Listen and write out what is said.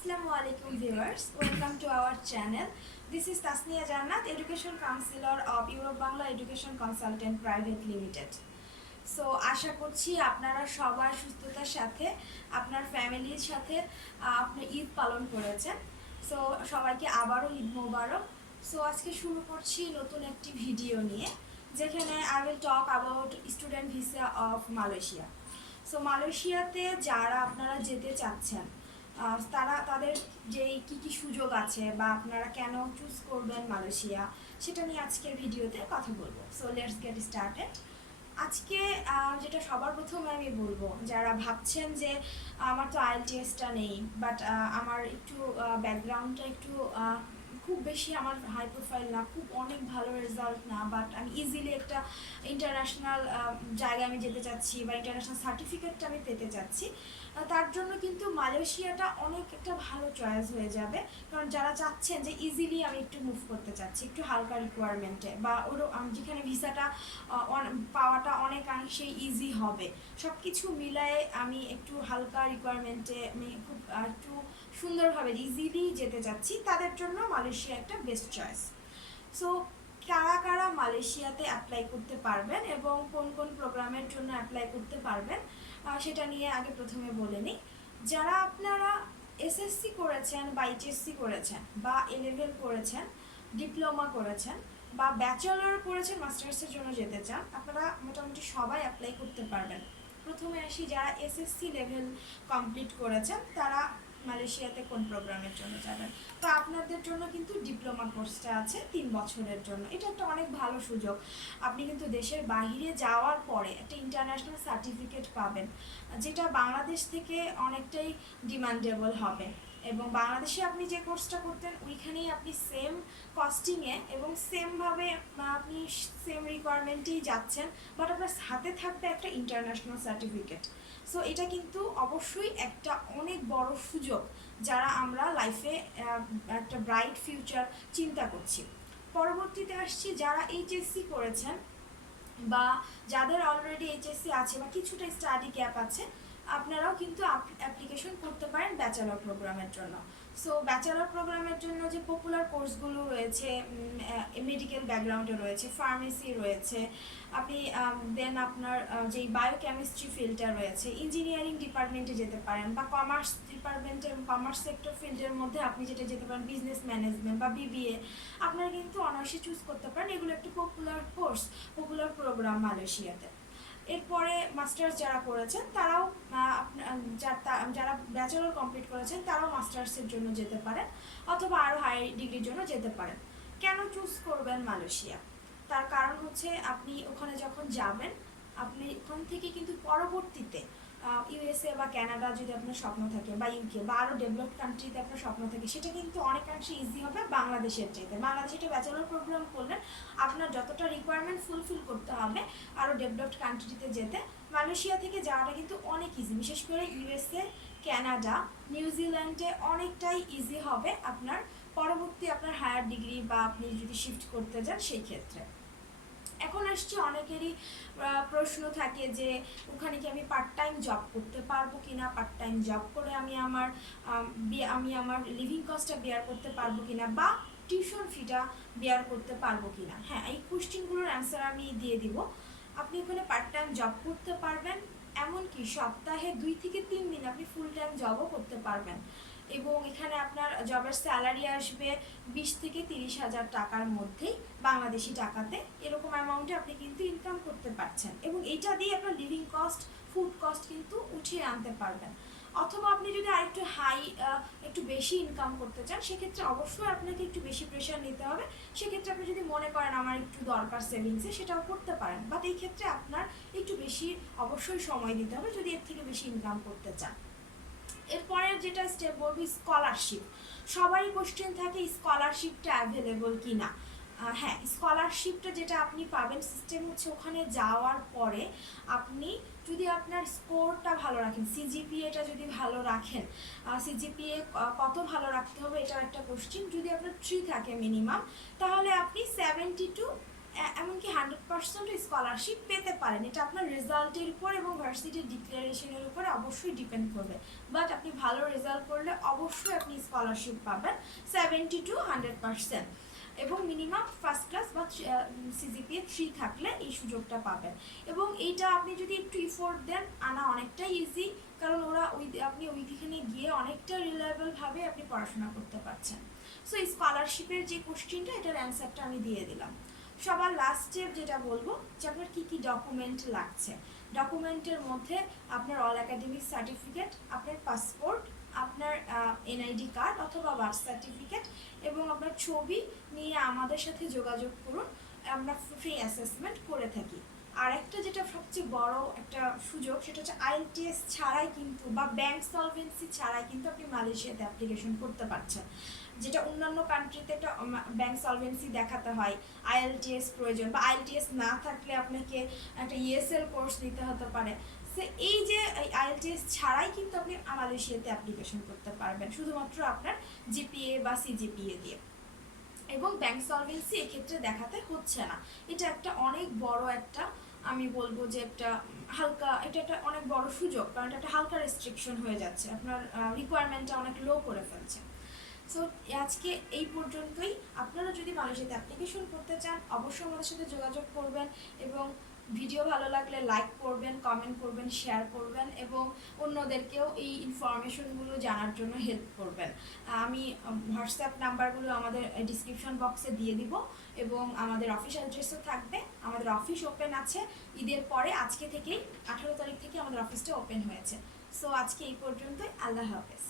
Assalamualaikum viewers, welcome to our channel. This is Tasnia Jannat, Education Counselor of Europe Bangla Education Consultant Private Limited. So আশা করছি আপনারা সবাই সুস্থতার সাথে আপনার ফ্যামিলির সাথে আপনি ঈদ পালন করেছেন। সো সবাইকে আবারও ঈদ মোবারক। সো আজকে শুরু করছি নতুন একটি ভিডিও নিয়ে, যেখানে I will talk about student visa of Malaysia. So মালয়েশিয়াতে যারা আপনারা যেতে চাচ্ছেন, তাদের যেই কী সুযোগ আছে বা আপনারা কেন চুজ করবেন মালয়েশিয়া, সেটা নিয়ে আজকের ভিডিওতে কথা বলবো। So let's get started. আজকে যেটা সবার প্রথমে আমি বলবো, যারা ভাবছেন যে আমার তো আইএলটিএসটা নেই, বাট আমার একটু ব্যাকগ্রাউন্ডটা একটু খুব বেশি আমার হাই প্রোফাইল না, খুব অনেক ভালো রেজাল্ট না, বাট আমি ইজিলি একটা ইন্টারন্যাশনাল জায়গায় আমি যেতে চাচ্ছি বা ইন্টারন্যাশনাল সার্টিফিকেটটা আমি পেতে চাচ্ছি, তার জন্য কিন্তু মালয়েশিয়াটা অনেক একটা ভালো চয়েস হয়ে যাবে। কারণ যারা চাচ্ছেন যে ইজিলি আমি একটু মুভ করতে চাচ্ছি, একটু হালকা রিকোয়ারমেন্টে, বা ওরও যেখানে ভিসাটা পাওয়াটা অনেকাংশেই ইজি হবে, সব কিছু মিলায়ে আমি একটু হালকা রিকোয়ারমেন্টে আমি খুব একটু সুন্দরভাবে ইজিলি যেতে চাচ্ছি, তাদের জন্য মালয়েশিয়া একটা বেস্ট চয়েস। সো কারা কারা মালয়েশিয়াতে অ্যাপ্লাই করতে পারবেন এবং কোন কোন প্রোগ্রামের জন্য অ্যাপ্লাই করতে পারবেন সেটা নিয়ে আগে প্রথমে বলে নিই। যারা আপনারা এসএসসি করেছেন বা এইচএসসি করেছেন বা এ-লেভেল করেছেন, ডিপ্লোমা করেছেন বা ব্যাচেলর করেছেন, মাস্টার্সের জন্য যেতে চান, আপনারা মোটামুটি সবাই অ্যাপ্লাই করতে পারবেন। প্রথমে আসি, যারা এসএসসি লেভেল কমপ্লিট করেছেন তারা মালয়েশিয়াতে কোন প্রোগ্রামের জন্য যাবেন। তো আপনাদের জন্য কিন্তু ডিপ্লোমা কোর্সটা আছে 3 বছরের জন্য। এটা একটা অনেক ভালো সুযোগ। আপনি কিন্তু দেশের বাইরে যাওয়ার পরে একটা ইন্টারন্যাশনাল সার্টিফিকেট পাবেন, যেটা বাংলাদেশ থেকে অনেকটাই ডিমান্ডেবল হবে। এবং বাংলাদেশে আপনি যে কোর্সটা করতেন ওইখানেই আপনি সেম কস্টিংয়ে এবং সেমভাবে আপনি সেম রিকোয়ারমেন্টেই যাচ্ছেন, বাট আপনার হাতে থাকবে একটা ইন্টারন্যাশনাল সার্টিফিকেট। সো এটা কিন্তু অবশ্যই একটা অনেক বড় সুযোগ, যারা আমরা লাইফে একটা ব্রাইট ফিউচার চিন্তা করছি। পরবর্তীতে আসছি, যারা এইচএসসি করেছেন বা যাদের অলরেডি এইচএসসি আছে বা কিছুটা স্টাডি গ্যাপ আছে, আপনারাও কিন্তু অ্যাপ্লিকেশন করতে পারেন ব্যাচেলর প্রোগ্রামের জন্য। সো ব্যাচেলর প্রোগ্রামের জন্য যে পপুলার কোর্সগুলো রয়েছে, মেডিকেল ব্যাকগ্রাউন্ডে রয়েছে, ফার্মেসি রয়েছে, আপনি দেন আপনার যেই বায়োকেমিস্ট্রি ফিল্ডটা রয়েছে, ইঞ্জিনিয়ারিং ডিপার্টমেন্টে যেতে পারেন, বা কমার্স ডিপার্টমেন্টের কমার্স সেক্টর ফিল্ডের মধ্যে আপনি যেটা যেতে পারেন বিজনেস ম্যানেজমেন্ট বা বিবিএ, আপনারা কিন্তু অনার্সে চুজ করতে পারেন। এগুলো একটি পপুলার কোর্স, পপুলার প্রোগ্রাম মালয়েশিয়াতে। এরপরে মাস্টার্স যারা করেছেন তারাও, যারা ব্যাচেলর কমপ্লিট করেছেন তারাও মাস্টার্সের জন্য যেতে পারেন, অথবা আরও হাই ডিগ্রির জন্য যেতে পারেন। কেন চুজ করবেন মালয়েশিয়া? তার কারণ হচ্ছে, আপনি ওখানে যখন যাবেন, আপনি ওখান থেকে কিন্তু পরবর্তীতে ইউএসএ বা কানাডা যদি আপনার স্বপ্ন থাকে, বা ইউকে বা আরও ডেভেলপড কান্ট্রিতে আপনার স্বপ্ন থাকে, সেটা কিন্তু অনেকাংশে ইজি হবে বাংলাদেশের চাইতে। বাংলাদেশে একটা ব্যাচেলর প্রোগ্রাম করলে আপনার যতটা রিকোয়ারমেন্ট ফুলফিল করতে হবে আরও ডেভেলপড কান্ট্রিতে যেতে, মালয়েশিয়া থেকে যাওয়াটা কিন্তু অনেক ইজি। বিশেষ করে ইউএসএ, কানাডা, নিউজিল্যান্ডে অনেকটাই ইজি হবে আপনার পরবর্তী আপনার হায়ার ডিগ্রি বা আপনি যদি শিফট করতে যান সেই ক্ষেত্রে। এখন আসছে, অনেকেরই প্রশ্ন থাকে যে ওখানে কি আমি পার্ট টাইম জব করতে পারবো কিনা, পার্ট টাইম জব করে আমি আমার লিভিং কস্টটা বেয়ার করতে পারবো কিনা, বা টিউশন ফিটা বেয়ার করতে পারবো কিনা। হ্যাঁ, এই কোশ্চেনগুলোর অ্যান্সার আমি দিয়ে দিব। আপনি ওখানে পার্ট টাইম জব করতে পারবেন, এমনকি সপ্তাহে 2 থেকে 3 দিন আপনি ফুল টাইম জবও করতে পারবেন। এবং এখানে আপনার জবের স্যালারি আসবে 20 থেকে 30 হাজার টাকার মধ্যেই, বাংলাদেশি টাকাতে। এরকম অ্যামাউন্টে আপনি কিন্তু ইনকাম করতে পারছেন, এবং এইটা দিয়ে আপনার লিভিং কস্ট, ফুড কস্ট কিন্তু উঠিয়ে আনতে পারবেন। অথবা আপনি যদি আরেকটু একটু বেশি ইনকাম করতে চান, সেক্ষেত্রে অবশ্যই আপনাকে একটু বেশি প্রেশার নিতে হবে। সেক্ষেত্রে আপনি যদি মনে করেন আমার একটু দরকার সেভিংসে, সেটাও করতে পারেন, বাট এই ক্ষেত্রে আপনার একটু বেশি অবশ্যই সময় দিতে হবে যদি এর থেকে বেশি ইনকাম করতে চান। এরপরের যেটা স্টেপ বলবো, স্কলারশিপ। সবারই কোশ্চেন থাকে স্কলারশিপটা অ্যাভেলেবল কি না। হ্যাঁ, স্কলারশিপটা যেটা আপনি পাবেন, সিস্টেম হচ্ছে ওখানে যাওয়ার পরে আপনি যদি আপনার স্কোরটা ভালো রাখেন, সিজিপিএটা যদি ভালো রাখেন, সিজিপিএ কত ভালো রাখতে হবে এটাও একটা কোশ্চেন। যদি আপনার 3 থাকে মিনিমাম, তাহলে আপনি 70 to এমনকি 100% স্কলারশিপ পেতে পারেন। এটা আপনার রেজাল্টের উপর এবং ভার্সিটির ডিক্লারেশনের উপরে অবশ্যই ডিপেন্ড করবে। বাট আপনি ভালো রেজাল্ট করলে অবশ্যই আপনি স্কলারশিপ পাবেন 70 to 100%, এবং মিনিমাম ফার্স্ট ক্লাস বা সিজিপিএ 3 থাকলে এই সুযোগটা পাবেন। এবং এইটা আপনি যদি একটু ইফোর্ট দেন আনা অনেকটাই ইজি, কারণ আপনি ওইখানে গিয়ে অনেকটা রিলায়েবলভাবে আপনি পড়াশোনা করতে পারছেন। সো স্কলারশিপের যে কোশ্চেনটা, এটার অ্যান্সারটা আমি দিয়ে দিলাম। সবার লাস্টে যেটা বলবো যে আপনার কী কী ডকুমেন্ট লাগছে। ডকুমেন্টের মধ্যে আপনার অল একাডেমিক সার্টিফিকেট, আপনার পাসপোর্ট, আপনার এনআইডি কার্ড অথবা বার্থ সার্টিফিকেট এবং আপনার ছবি নিয়ে আমাদের সাথে যোগাযোগ করুন। আমরা ফ্রি অ্যাসেসমেন্ট করে থাকি। আর একটা যেটা সবচেয়ে বড় একটা সুযোগ, সেটা হচ্ছে আইএলটিএস ছাড়াই কিন্তু বা ব্যাংক সলভেন্সি ছাড়াই কিন্তু আপনি মালয়েশিয়াতে অ্যাপ্লিকেশন করতে পারছেন। যেটা অন্যান্য কান্ট্রিতে একটা ব্যাংক সলভেন্সি দেখাতে হয়, আইএলটিএস প্রয়োজন, বা আইএলটিএস না থাকলে আপনাকে একটা ইএসএল কোর্স নিতে হতে পারে। সে এই যে আইএলটিএস ছাড়াই কিন্তু আপনি মালয়েশিয়াতে অ্যাপ্লিকেশন করতে পারবেন শুধুমাত্র আপনার জিপিএ বা সিজিপিএ দিয়ে। এবং ব্যাংক সলভেন্সি এক্ষেত্রে দেখাতে হচ্ছে না। এটা একটা অনেক বড় একটা, আমি বলবো যে একটা হালকা, এটা একটা অনেক বড় সুযোগ, কারণ এটা একটা হালকা রেস্ট্রিকশন হয়ে যাচ্ছে, আপনার রিকোয়ারমেন্টটা অনেক লো করে ফেলছে। সো আজকে এই পর্যন্তই। আপনারা যদি মালয়েশিয়াতে অ্যাপ্লিকেশন করতে চান অবশ্যই আমাদের সাথে যোগাযোগ করবেন, এবং ভিডিও ভালো লাগলে লাইক করবেন, কমেন্ট করবেন, শেয়ার করবেন এবং অন্যদেরকেও এই ইনফরমেশনগুলো জানার জন্য হেল্প করবেন। আমি হোয়াটসঅ্যাপ নাম্বারগুলো আমাদের ডিসক্রিপশন বক্সে দিয়ে দিব, এবং আমাদের অফিস অ্যাড্রেসও থাকবে। আমাদের অফিস ওপেন আছে ঈদের পরে, আজকে থেকেই 18 তারিখ থেকে আমাদের অফিসটা ওপেন হয়েছে। সো আজকে এই পর্যন্তই। আল্লাহ হাফেজ।